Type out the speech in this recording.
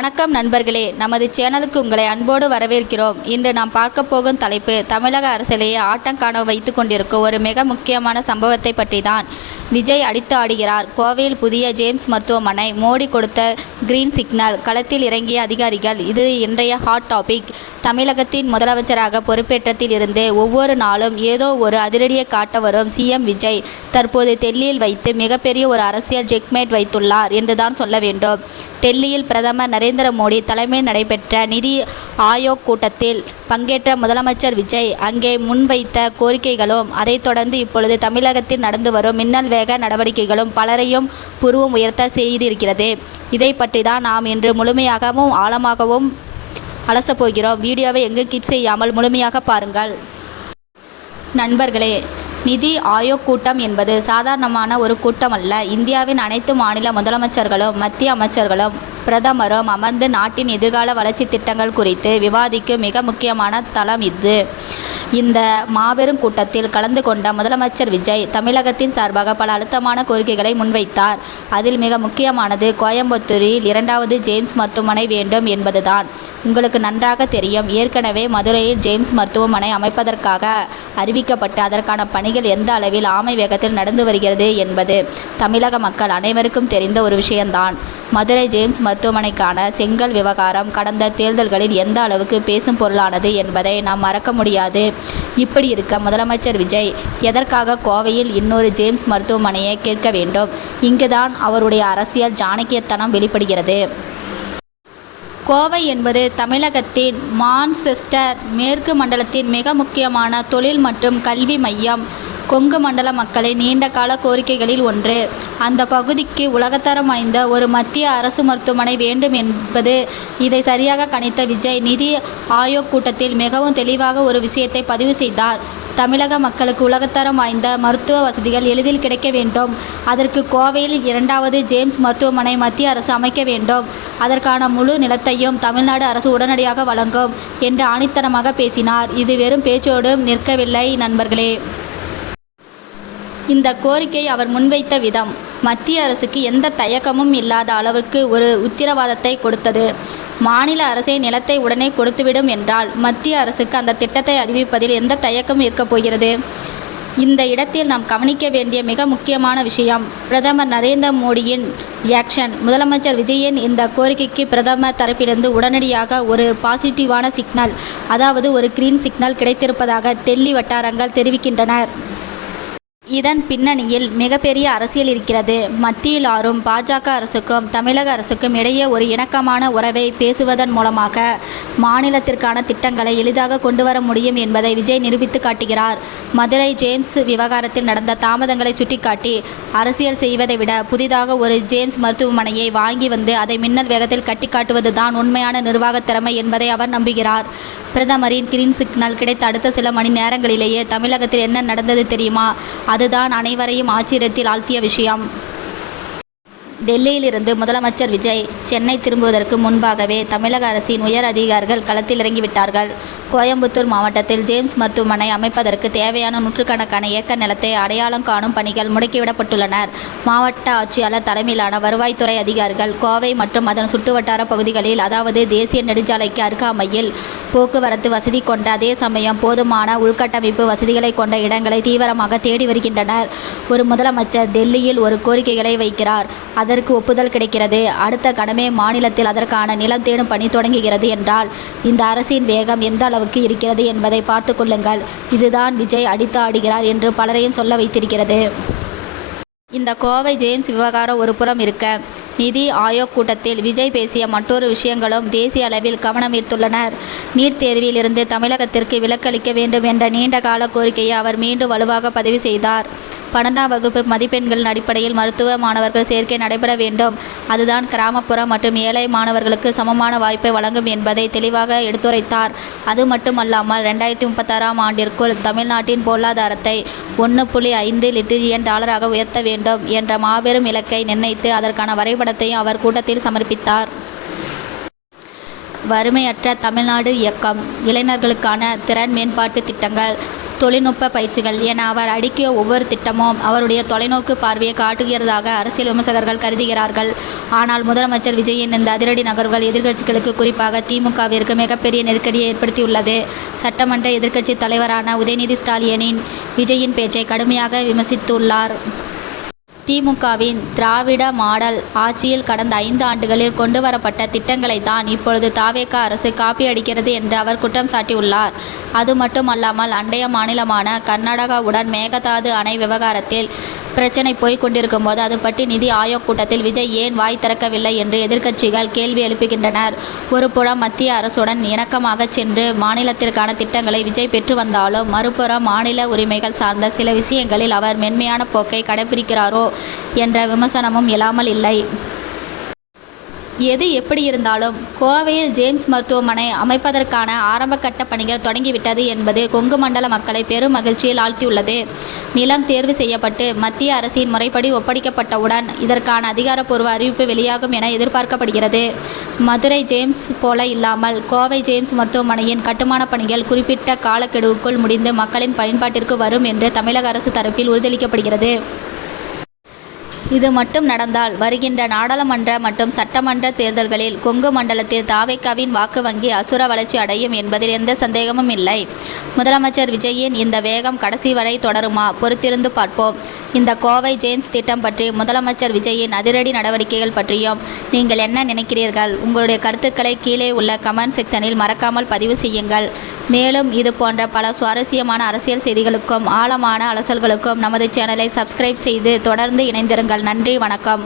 வணக்கம் நண்பர்களே, நமது சேனலுக்கு உங்களை அன்போடு வரவேற்கிறோம். இன்று நாம் பார்க்க போகும் தலைப்பு தமிழக அரசியலையே ஆட்டங்காண வைத்து கொண்டிருக்கும் ஒரு மிக முக்கியமான சம்பவத்தை பற்றி தான். விஜய் அடித்து ஆடுகிறார். கோவையில் புதிய ஜேம்ஸ் மருத்துவமனை, மோடி கொடுத்த கிரீன் சிக்னல், களத்தில் இறங்கிய அதிகாரிகள். இது இன்றைய ஹாட் டாபிக். தமிழகத்தின் முதலமைச்சராக பொறுப்பேற்றத்தில் இருந்து ஒவ்வொரு நாளும் ஏதோ ஒரு அதிரடியை காட்ட வரும் சிஎம் விஜய் தற்போது டெல்லியில் வைத்து மிகப்பெரிய ஒரு அரசியல் செக்மேட் வைத்துள்ளார் என்றுதான் சொல்ல வேண்டும். டெல்லியில் பிரதமர் நரேந்திர மோடி தலைமையில் நடைபெற்ற நிதி ஆயோக் கூட்டத்தில் பங்கேற்ற முதலமைச்சர் விஜய் அங்கே முன்வைத்த கோரிக்கைகளும், அதைத் தொடர்ந்து இப்பொழுது தமிழகத்தில் நடந்து வரும் மின்னல் வேக நடவடிக்கைகளும் பலரையும் புருவம் உயர்த்த செய்திருக்கிறது. இதை பற்றி தான் நாம் இன்று முழுமையாகவும் ஆழமாகவும் அலசப்போகிறோம். வீடியோவை எங்கு கிளிக் செய்யாமல் முழுமையாக பாருங்கள். நண்பர்களே, நிதி ஆயோக் கூட்டம் என்பது சாதாரணமான ஒரு கூட்டம் அல்ல. இந்தியாவின் அனைத்து மாநில முதலமைச்சர்களும் மத்திய அமைச்சர்களும் பிரதமரும் அமர்ந்து நாட்டின் எதிர்கால வளர்ச்சி திட்டங்கள் குறித்து விவாதிக்கும் மிக முக்கியமான தளம் இது. இந்த மாபெரும் கூட்டத்தில் கலந்து கொண்ட முதலமைச்சர் விஜய் தமிழகத்தின் சார்பாக பல அழுத்தமான கோரிக்கைகளை முன்வைத்தார். அதில் மிக முக்கியமானது கோயம்புத்தூரில் 2வது ஜேம்ஸ் மருத்துவமனை வேண்டும் என்பதுதான். உங்களுக்கு நன்றாக தெரியும், ஏற்கனவே மதுரையில் ஜேம்ஸ் மருத்துவமனை அமைப்பதற்காக அறிவிக்கப்பட்டு அதற்கான பணிகள் எந்த அளவில் ஆமை வேகத்தில் நடந்து வருகிறது என்பது தமிழக மக்கள் அனைவருக்கும் தெரிந்த ஒரு விஷயம்தான். மதுரை ஜேம்ஸ் மருத்துவமனைக்கான செங்கல் விவகாரம் கடந்த தேர்தல்களில் எந்த அளவுக்கு பேசும் பொருளானது என்பதை நாம் மறக்க முடியாது. இப்படி இருக்க முதலமைச்சர் விஜய் எதற்காக கோவையில் இன்னொரு ஜேம்ஸ் மருத்துவமனையை கேட்க வேண்டும்? இங்குதான் அவருடைய அரசியல் சாணக்கியத்தனம் வெளிப்படுகிறது. கோவை என்பது தமிழகத்தின் மான்செஸ்டர், மேற்கு மண்டலத்தின் மிக முக்கியமான தொழில் மற்றும் கல்வி மையம். கொங்கு மண்டல மக்களின் நீண்ட கால கோரிக்கைகளில் ஒன்று. அந்த பகுதிக்கு உலகத்தரம் வாய்ந்த ஒரு மத்திய அரசு மருத்துவமனை வேண்டும் என்பது. இதை சரியாக கணித்த விஜய் நிதி ஆயோக் கூட்டத்தில் மிகவும் தெளிவாக ஒரு விஷயத்தை பதிவு செய்தார். தமிழக மக்களுக்கு உலகத்தரம் வாய்ந்த மருத்துவ வசதிகள் எளிதில் கிடைக்க வேண்டும். அதற்கு கோவையில் 2வது ஜேம்ஸ் மருத்துவமனை மத்திய அரசு அமைக்க வேண்டும். அதற்கான முழு நிலத்தையும் தமிழ்நாடு அரசு உடனடியாக வழங்கும் என்று ஆணித்தரமாக பேசினார். இது வெறும் பேச்சோடு நிற்கவில்லை நண்பர்களே. இந்த கோரிக்கை அவர் முன்வைத்த விதம் மத்திய அரசுக்கு எந்த தயக்கமும் இல்லாத அளவுக்கு ஒரு உத்தரவாதத்தை கொடுத்தது. மாநில அரசே நிலத்தை உடனே கொடுத்துவிடும் என்றால் மத்திய அரசுக்கு அந்த திட்டத்தை அறிவிப்பதில் எந்த தயக்கமும் இருக்கப் போகிறது? இந்த இடத்தில் நாம் கவனிக்க வேண்டிய மிக முக்கியமான விஷயம் பிரதமர் நரேந்திர மோடியின் ரியாக்ஷன். முதலமைச்சர் விஜயின் இந்த கோரிக்கைக்கு பிரதமர் தரப்பிலிருந்து உடனடியாக ஒரு பாசிட்டிவான சிக்னல், அதாவது ஒரு கிரீன் சிக்னல் கிடைத்திருப்பதாக டெல்லி வட்டாரங்கள் தெரிவிக்கின்றனர். இதன் பின்னணியில் மிகப்பெரிய அரசியல் இருக்கிறது. மத்தியில் ஆளும் பாஜக அரசுக்கும் தமிழக அரசுக்கும் இடையே ஒரு இணக்கமான உறவை பேசுவதன் மூலமாக மாநிலத்திற்கான திட்டங்களை எளிதாக கொண்டு வர முடியும் என்பதை விஜய் நிரூபித்து காட்டுகிறார். மதுரை ஜேம்ஸ் விவகாரத்தில் நடந்த தாமதங்களை சுட்டிக்காட்டி அரசியல் செய்வதை விட புதிதாக ஒரு ஜேம்ஸ் மருத்துவமனையை வாங்கி வந்து அதை மின்னல் வேகத்தில் கட்டி காட்டுவது தான் உண்மையான நிர்வாக திறமை என்பதை அவர் நம்புகிறார். பிரதமரின் கிரீன் சிக்னல் கிடைத்த அடுத்த சில மணி நேரங்களிலேயே தமிழகத்தில் என்ன நடந்தது தெரியுமா? அதுதான் அனைவரையும் ஆச்சரியத்தில் ஆழ்த்திய விஷயம். டெல்லியில் இருந்து முதலமைச்சர் விஜய் சென்னை திரும்புவதற்கு முன்பாகவே தமிழக அரசின் உயர் அதிகாரிகள் களத்தில் இறங்கிவிட்டார்கள். கோயம்புத்தூர் மாவட்டத்தில் ஜேம்ஸ் மருத்துவமனை அமைப்பதற்கு தேவையான நூற்றுக்கணக்கான ஏக்கர் நிலத்தை அடையாளம் காணும் பணிகள் முடுக்கிவிடப்பட்டுள்ளனர். மாவட்ட ஆட்சியாளர் தலைமையிலான வருவாய்த்துறை அதிகாரிகள் கோவை மற்றும் அதன் சுற்றுவட்டார பகுதிகளில், அதாவது தேசிய நெடுஞ்சாலைக்கு அருகாமையில் போக்குவரத்து வசதி கொண்ட, அதே சமயம் போதுமான உள்கட்டமைப்பு வசதிகளை கொண்ட இடங்களை தீவிரமாக தேடி வருகின்றனர். ஒரு முதலமைச்சர் டெல்லியில் ஒரு கோரிக்கைகளை வைக்கிறார், அதற்கு ஒப்புதல் கிடைக்கிறது, அடுத்த கணமே மாநிலத்தில் அதற்கான நிலம் தேடும் பணி தொடங்குகிறது என்றால் இந்த அரசின் வேகம் எந்த அளவுக்கு இருக்கிறது என்பதை பார்த்து கொள்ளுங்கள். இதுதான் விஜய் அடித்து ஆடுகிறார் என்று பலரையும் சொல்ல வைத்திருக்கிறது. இந்த கோவை ஜேம்ஸ் விவகாரம் ஒரு புறம் இருக்க, நிதி ஆயோக் கூட்டத்தில் விஜய் பேசிய மற்றொரு விஷயங்களும் தேசிய அளவில் கவனம் ஈர்த்துள்ளனர். நீட் தேர்வில் இருந்து தமிழகத்திற்கு விலக்களிக்க வேண்டும் என்ற நீண்ட கால கோரிக்கையை அவர் மீண்டும் வலுவாக பதிவு செய்தார். 12ஆம் வகுப்பு மதிப்பெண்களின் அடிப்படையில் மருத்துவ மாணவர்கள் சேர்க்கை நடைபெற வேண்டும். அதுதான் கிராமப்புற மற்றும் ஏழை மாணவர்களுக்கு சமமான வாய்ப்பை வழங்கும் என்பதை தெளிவாக எடுத்துரைத்தார். அது மட்டுமல்லாமல் 2036ஆம் ஆண்டிற்குள் தமிழ்நாட்டின் பொருளாதாரத்தை $1.5 டிரில்லியன் உயர்த்த வேண்டும் என்ற மாபெரும் இலக்கை நிர்ணயித்து அதற்கான வரைபடத்தையும் அவர் கூட்டத்தில் சமர்ப்பித்தார். வறுமையற்ற தமிழ்நாடு இயக்கம், இளைஞர்களுக்கான திறன் மேம்பாட்டு திட்டங்கள், தொழில்நுட்ப பயிற்சிகள் என அவர் அடுக்கிய ஒவ்வொரு திட்டமும் அவருடைய தொலைநோக்கு பார்வையை காட்டுகிறதாக அரசியல் விமர்சகர்கள் கருதுகிறார்கள். ஆனால் முதலமைச்சர் விஜயின் இந்த அதிரடி நகர்வுகள் எதிர்க்கட்சிகளுக்கு, குறிப்பாக திமுகவிற்கு மிகப்பெரிய நெருக்கடியை ஏற்படுத்தியுள்ளது. சட்டமன்ற எதிர்க்கட்சி தலைவரான உதயநிதி ஸ்டாலினின் விஜயின் பேச்சை கடுமையாக விமர்சித்துள்ளார். திமுகவின் திராவிட மாடல் ஆட்சியில் கடந்த 5 ஆண்டுகளில் கொண்டுவரப்பட்ட திட்டங்களை தான் இப்பொழுது தாவேகா அரசு காப்பி அடிக்கிறது என்று அவர் குற்றம் சாட்டியுள்ளார். அது மட்டுமல்லாமல் அண்டைய மாநிலமான கர்நாடகாவுடன் மேகதாது அணை விவகாரத்தில் பிரச்சனை போய்க் கொண்டிருக்கும் போது அது பற்றி நிதி ஆயோக் கூட்டத்தில் விஜய் ஏன் வாய் திறக்கவில்லை என்று எதிர்க்கட்சிகள் கேள்வி எழுப்புகின்றனர். ஒருபுறம் மத்திய அரசுடன் இணக்கமாக சென்று மாநிலத்திற்கான திட்டங்களை விஜய் பெற்று வந்தாலும், மறுபுறம் மாநில உரிமைகள் சார்ந்த சில விஷயங்களில் அவர் மென்மையான போக்கை கடைபிடிக்கிறாரோ என்ற விமர்சனமும் இல்லாமல் இல்லை. எது எப்படி இருந்தாலும் கோவையில் ஜேம்ஸ் மருத்துவமனை அமைப்பதற்கான ஆரம்பகட்ட பணிகள் தொடங்கிவிட்டது என்பது கொங்கு மண்டல மக்களை பெரும் மகிழ்ச்சியில் ஆழ்த்தியுள்ளது. நிலம் தேர்வு செய்யப்பட்டு மத்திய அரசின் முறைப்படி ஒப்படைக்கப்பட்டவுடன் இதற்கான அதிகாரப்பூர்வ அறிவிப்பு வெளியாகும் என எதிர்பார்க்கப்படுகிறது. மதுரை ஜேம்ஸ் போல இல்லாமல் கோவை ஜேம்ஸ் மருத்துவமனையின் கட்டுமான பணிகள் குறிப்பிட்ட காலக்கெடுவுக்குள் முடிந்து மக்களின் பயன்பாட்டிற்கு வரும் என்று தமிழக அரசு தரப்பில் உறுதியளிக்கப்படுகிறது. இது மட்டும் நடந்தால் வருகின்ற நாடாளுமன்ற மற்றும் சட்டமன்ற தேர்தல்களில் கொங்கு மண்டலத்தில் தாவேகாவின் வாக்கு வங்கி அசுர வளர்ச்சி அடையும் என்பதில் எந்த சந்தேகமும் இல்லை. முதலமைச்சர் விஜயின் இந்த வேகம் கடைசி வரை தொடருமா? பொறுத்திருந்து பார்ப்போம். இந்த கோவை ஜேம்ஸ் திட்டம் பற்றி, முதலமைச்சர் விஜயின் அதிரடி நடவடிக்கைகள் பற்றியும் நீங்கள் என்ன நினைக்கிறீர்கள்? உங்களுடைய கருத்துக்களை கீழே உள்ள கமெண்ட் செக்ஷனில் மறக்காமல் பதிவு செய்யுங்கள். மேலும் இது போன்ற பல சுவாரஸ்யமான அரசியல் செய்திகளுக்கும் ஆழமான அலசல்களுக்கும் நமது சேனலை சப்ஸ்கிரைப் செய்து தொடர்ந்து இணைந்திருங்கள். நன்றி, வணக்கம்.